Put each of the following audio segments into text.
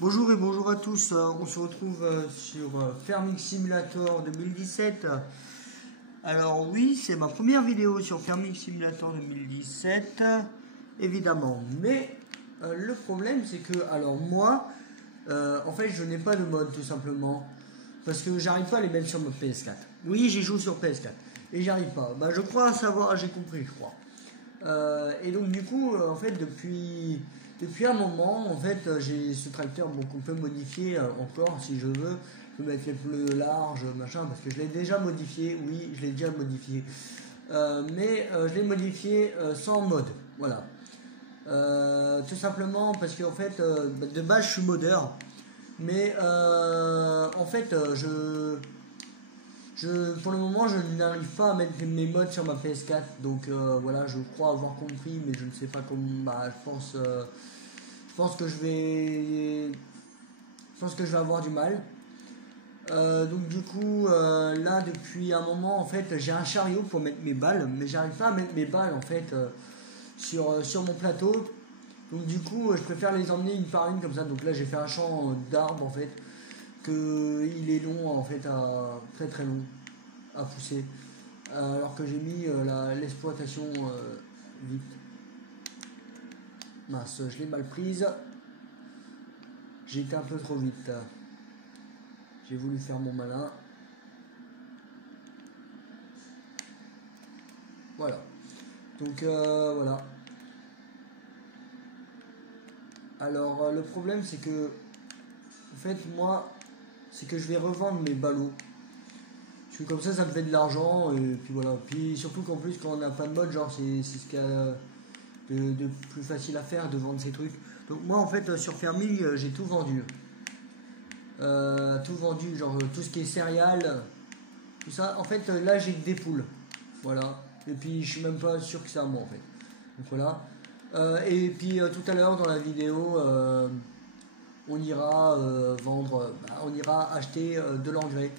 Bonjour et bonjour à tous, on se retrouve sur Farming Simulator 2017. Alors oui, c'est ma première vidéo sur Farming Simulator 2017, évidemment. Mais le problème c'est que, alors moi, en fait je n'ai pas de mode tout simplement. Parce que j'arrive pas à les mettre sur ma PS4. Oui, j'y joue sur PS4. Et j'arrive pas. Bah je crois savoir, j'ai compris je crois. Et donc du coup, en fait, depuis un moment, en fait, j'ai ce tracteur qu'on peut modifier encore si je veux. Je peux mettre les pneus larges, machin, parce que je l'ai déjà modifié. Oui, je l'ai déjà modifié. Mais je l'ai modifié sans mode. Voilà. Tout simplement parce que en fait, de base, je suis modeur. Mais en fait, pour le moment, je n'arrive pas à mettre mes mods sur ma PS4, donc voilà, je crois avoir compris, mais je ne sais pas comment. Bah, je pense que je vais avoir du mal. Donc du coup, là, depuis un moment, en fait, j'ai un chariot pour mettre mes balles, mais j'arrive pas à mettre mes balles en fait sur mon plateau. Donc du coup, je préfère les emmener une par une comme ça. Donc là, j'ai fait un champ d'arbres en fait, que il est long en fait, très très long à pousser, alors que j'ai mis l'exploitation vite. Mince, je l'ai mal prise, j'ai été un peu trop vite, j'ai voulu faire mon malin. Voilà, donc voilà. Alors le problème c'est que en fait moi c'est que je vais revendre mes ballots. Parce que comme ça me fait de l'argent, et puis voilà. Puis surtout qu'en plus quand on n'a pas de mode, genre c'est ce qu'il y a de plus facile à faire, de vendre ces trucs. Donc moi en fait sur Farming j'ai tout vendu. Tout vendu, genre tout ce qui est céréales, tout ça. En fait là j'ai des poules. Voilà. Et puis je suis même pas sûr que c'est à moi en fait. Donc voilà. Et puis tout à l'heure dans la vidéo on ira vendre, on ira acheter de l'engrais.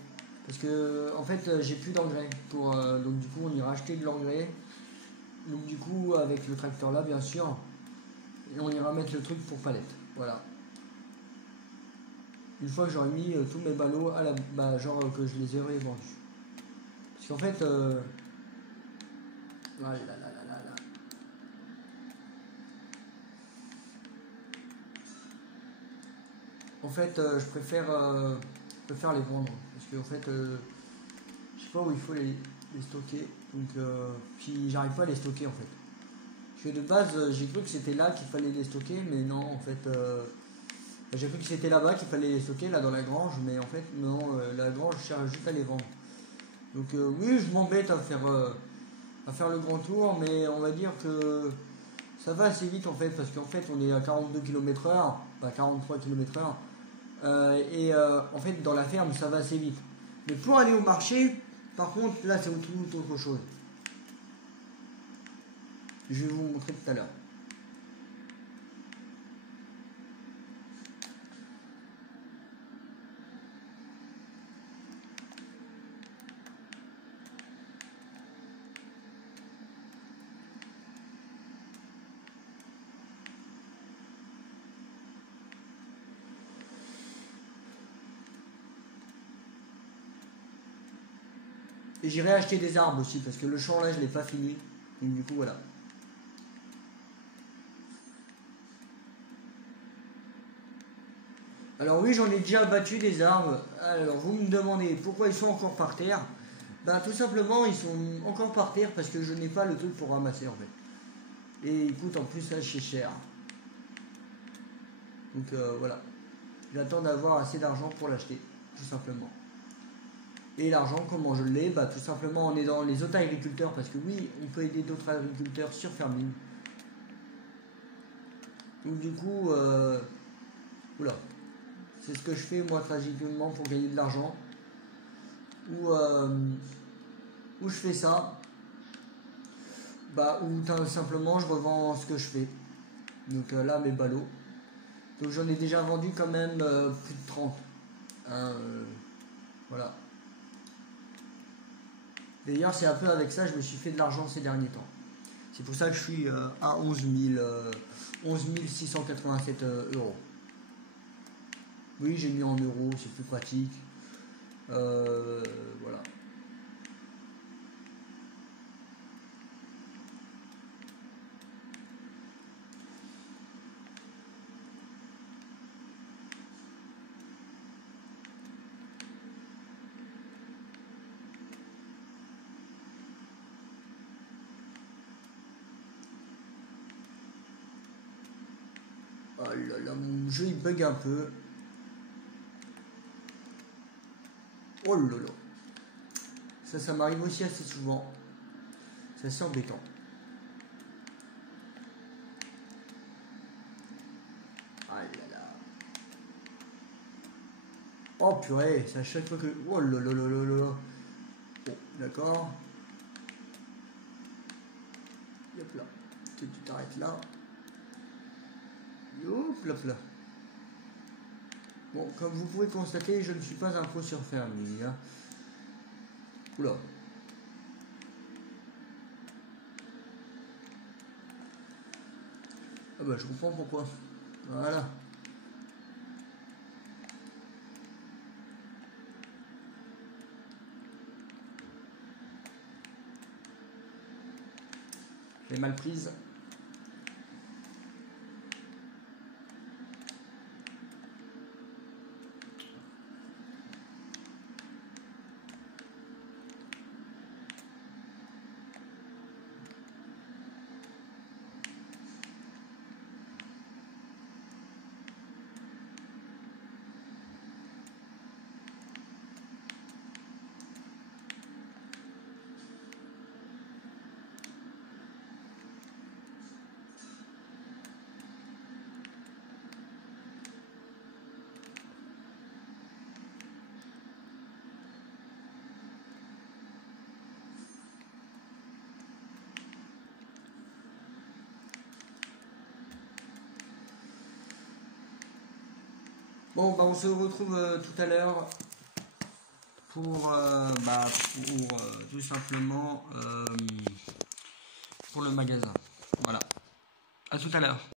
Parce que en fait j'ai plus d'engrais pour donc du coup on ira acheter de l'engrais. Donc du coup avec le tracteur là bien sûr. Et on ira mettre le truc pour palette. Voilà. Une fois que j'aurai mis tous mes ballots à la genre que je les aurai vendus. Parce qu'en fait voilà, là. En fait je préfère les vendre. Parce qu'en fait je sais pas où il faut les stocker. Donc puis j'arrive pas à les stocker en fait. Parce que de base j'ai cru que c'était là qu'il fallait les stocker, mais non en fait j'ai cru que c'était là-bas qu'il fallait les stocker, là dans la grange, mais en fait non, la grange je cherche juste à les vendre. Donc oui je m'embête à faire le grand tour, mais on va dire que ça va assez vite en fait, parce qu'en fait on est à 42 km/h, pas 43 km/h, et en fait dans la ferme ça va assez vite. Mais pour aller au marché, par contre là c'est tout autre chose. Je vais vous montrer tout à l'heure. Et j'irai acheter des arbres aussi, parce que le champ là je l'ai pas fini. Donc du coup voilà. Alors oui, j'en ai déjà battu des arbres. Alors vous me demandez pourquoi ils sont encore par terre. Ben tout simplement ils sont encore par terre parce que je n'ai pas le truc pour ramasser en fait. Et il coûte en plus assez cher. Donc voilà. J'attends d'avoir assez d'argent pour l'acheter, tout simplement. Et l'argent, comment je l'ai? Bah tout simplement en aidant les autres agriculteurs, parce que oui, on peut aider d'autres agriculteurs sur Farming. Donc du coup, oula, c'est ce que je fais moi tragiquement pour gagner de l'argent. Ou je fais ça, bah ou simplement je revends ce que je fais. Donc là mes ballots. Donc j'en ai déjà vendu quand même plus de 30. Hein, voilà. D'ailleurs, c'est un peu avec ça que je me suis fait de l'argent ces derniers temps. C'est pour ça que je suis à 11 687 euros. Oui, j'ai mis en euros, c'est plus pratique. Voilà. Oh là là, mon jeu il bug un peu. Oh là là. Ça m'arrive aussi assez souvent. C'est assez embêtant. Ah là là. Oh purée, c'est à chaque fois que... Oh là là là là là. Bon, d'accord. Hop là. Tu t'arrêtes là. Hop là là. Bon, comme vous pouvez constater, je ne suis pas un pro sur Fermi. Hein. Oula. Ah bah je comprends pourquoi. Voilà. J'ai mal prise. Bon, bah on se retrouve tout à l'heure pour tout simplement pour le magasin. Voilà. À tout à l'heure.